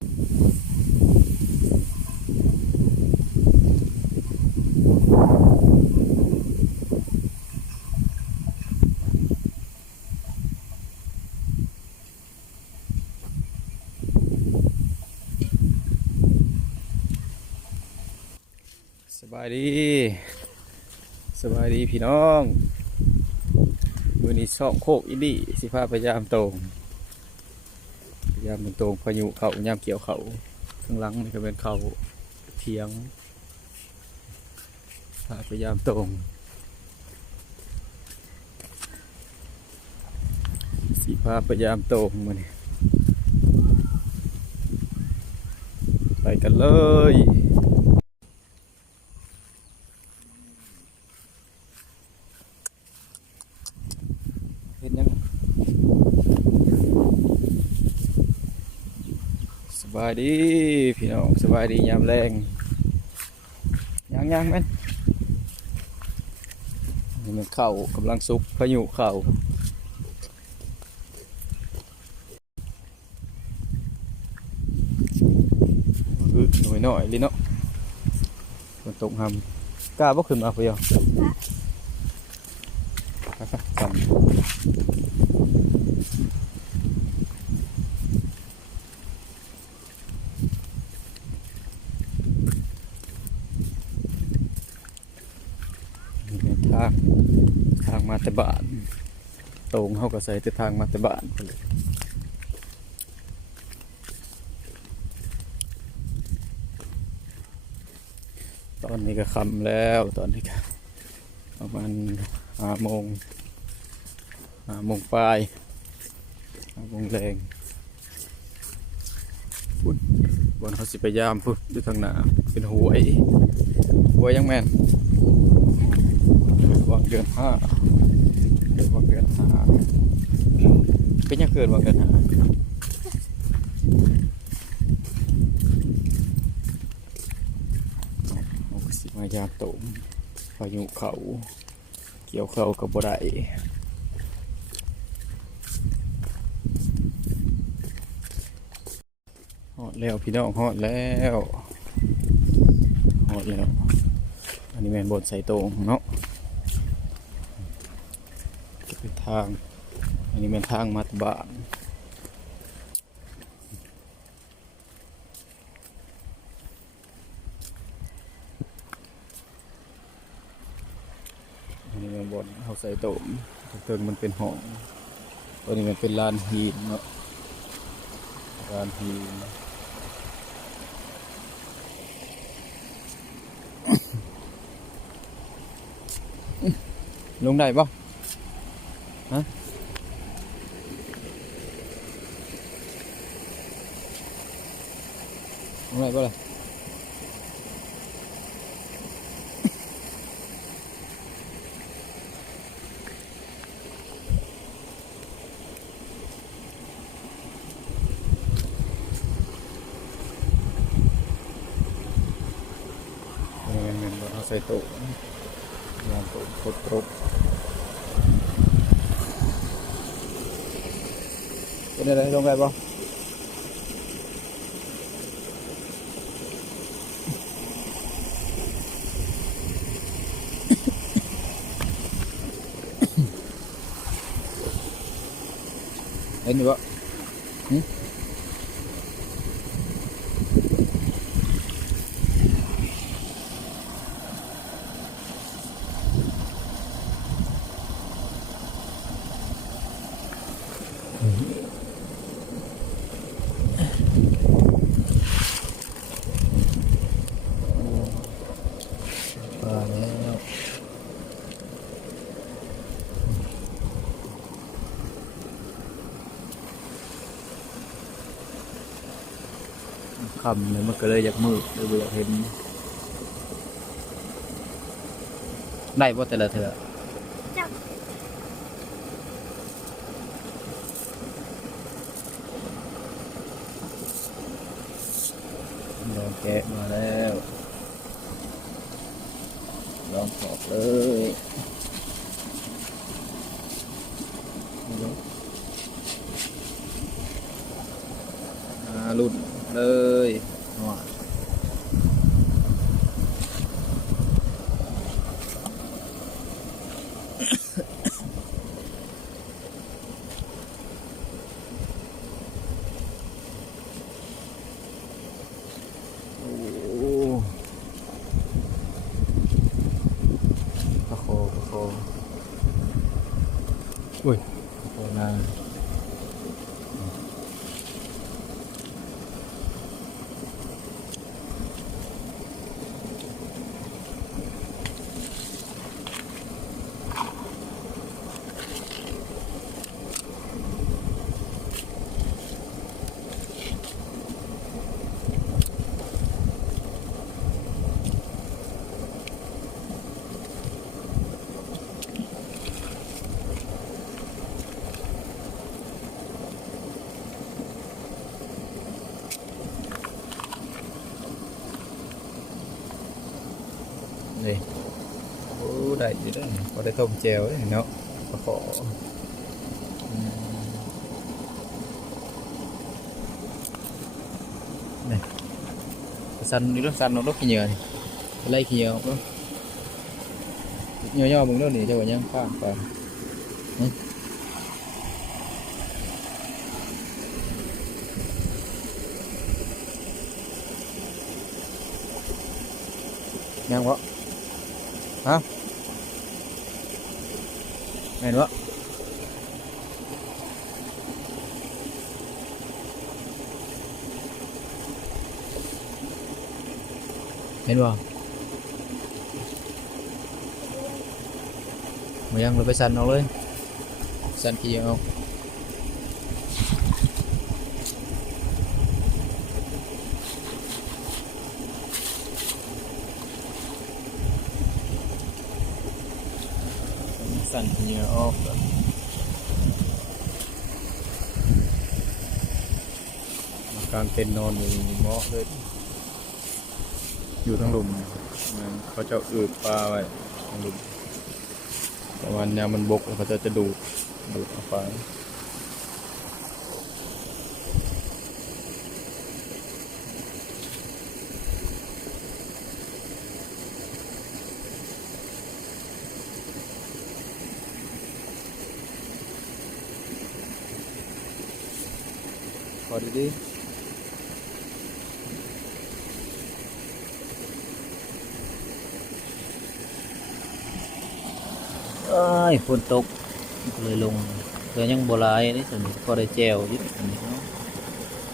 สบายดีสบายดีพี่น้องมือนี้ซ่องโคกอินดี้สิพาพยายามตรงพยายามตรงพายุเขายามเกี่ยวเขาข้างหลังนี่ก็เป็นเขาเทียงพยายามตรงสิพาพยายามตรงมือนี้ไปกันเลยเห็นยังสบายดีพี่น้องสบายดียามแรงยังแม่นนี่มันเข้ากำลังสุกพายุเข้าหน่อยลิเนาะฝนตกหำกล้าบ่ขึ้นมาเพียวจำทางมาแต่บ้านตรงเขาก็ใส่แต่ทางมาแต่บ้านเลยตอนนี้ก็ค่ำแล้วตอนนี้ก็ประมาณ5 โมงปลาย5 โมงแรงพุ่นบนเขาสิพยายามพุ่นอยู่ทางหน้าเป็นหวยยังแม่นวางเดือน5เกิดวางเดือน5เป็นยังเกิดวางเดือน5สิมายามตกพายุเขาเกี่ยวเขากับบ่ได้ฮอดแล้วพี่น้องฮอดแล้วอันนี้แม่นบนใส่ตรงเนาะจะเป็นทางอันนี้เป็นทางมาตบ้านอันนี้เป็นบนเขาใส่ตรงเติมมันเป็นห้องตัวนี้มันเป็นลานหินเนาะลานหินลงได้ป่ะฮะลงได้ป่ะล่ะเงินเราใส่โต๊ะยามโต๊ะครบเป็นอะไรลงได้ป่ะเห็นอยู่ป่ะแล้วคำเนี่ยมันก็เลยอยากมืดเลยอยากเห็นได้ป่ะแต่ละเถื่อลองแกะมาแล้วลองปอกเลยรุ่น เลยอ๋อโอ้ปลาโคปลาโคอุ้ยปลาโคนานี่โอ้ได้อยู่ได้พอได้ต้มแจ่วเลยเนาะปลาโคอืมนี่สันนี่รถสันเอารถขี้เหงื่อนี่ไล่ขี้เหงื่อออกเนาะย่อๆมึงเนาะนี่เจ้าว่ายังข้างไปยังวะฮะแม่นวะเห็นบ่มายังเราไปสั่นเอาเลยสั่นขี้เอาสั่นขี้ออกมาการเต็นนอนอยู่เหมาะเลยอยู่ทั้งหลุมมันเขาจะอืดปลาไว้ทั้งหลุมแต่วันยามมันบกเขาจะดูดเอาไปพอดีเอ้ยฝนตกเลยลงเดี๋ยวยังโบราณนี่สิพอได้แจวอยึด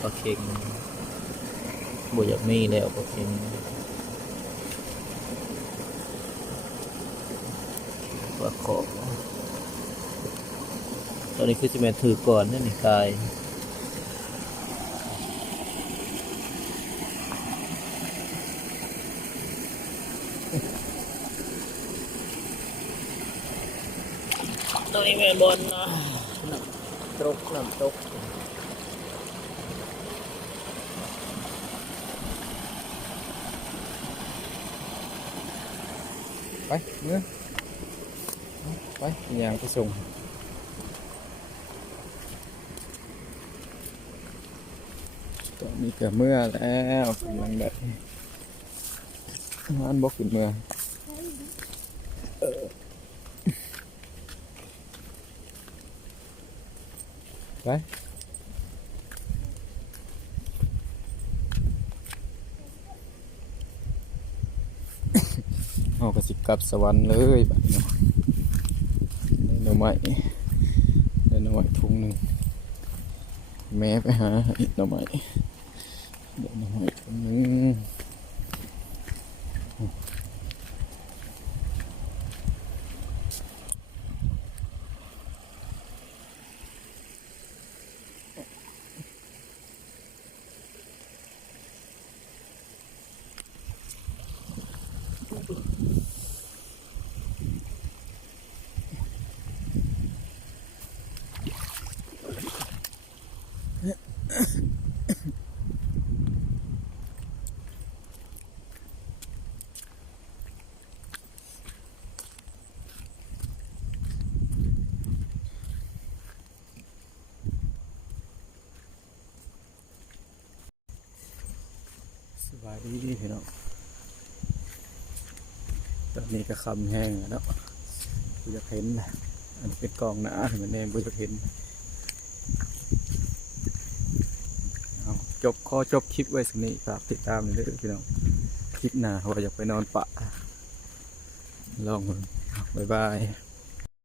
ปลาเค็งบ่อยากมีแล้วปลาเค็งปลาขอตอนนี้คือจะแม่ถือก่อนนี่นี่กายตอนนี้แม่บอลนะน้ำตกไปเมื่อไปอย่างไปส่งตอนนี้ก็เมื่อแล้วกำลังแบบอันบอกขึ้นเมื่อไปเอากระสิกลับสวรรค์เลยแบบนี้ได้หน่อไม้ทุ่งหนึ่งแม่ไปหาหน่อไม้ได้หน่อไม้ทุ่งหนึ่ง สบายดีพี่น้องตอนนี้ก็คำแห้งแล้วเนาะกูจะเห็นนะอันนี้เป็นกองหนาเหมือนแนมกูจะเห็นเอาจบคลิปไว้สักนี้ฝากติดตามเลยพี่น้องคลิปหน้าว่าอยากไปนอนปะลองมึงบ๊ายบาย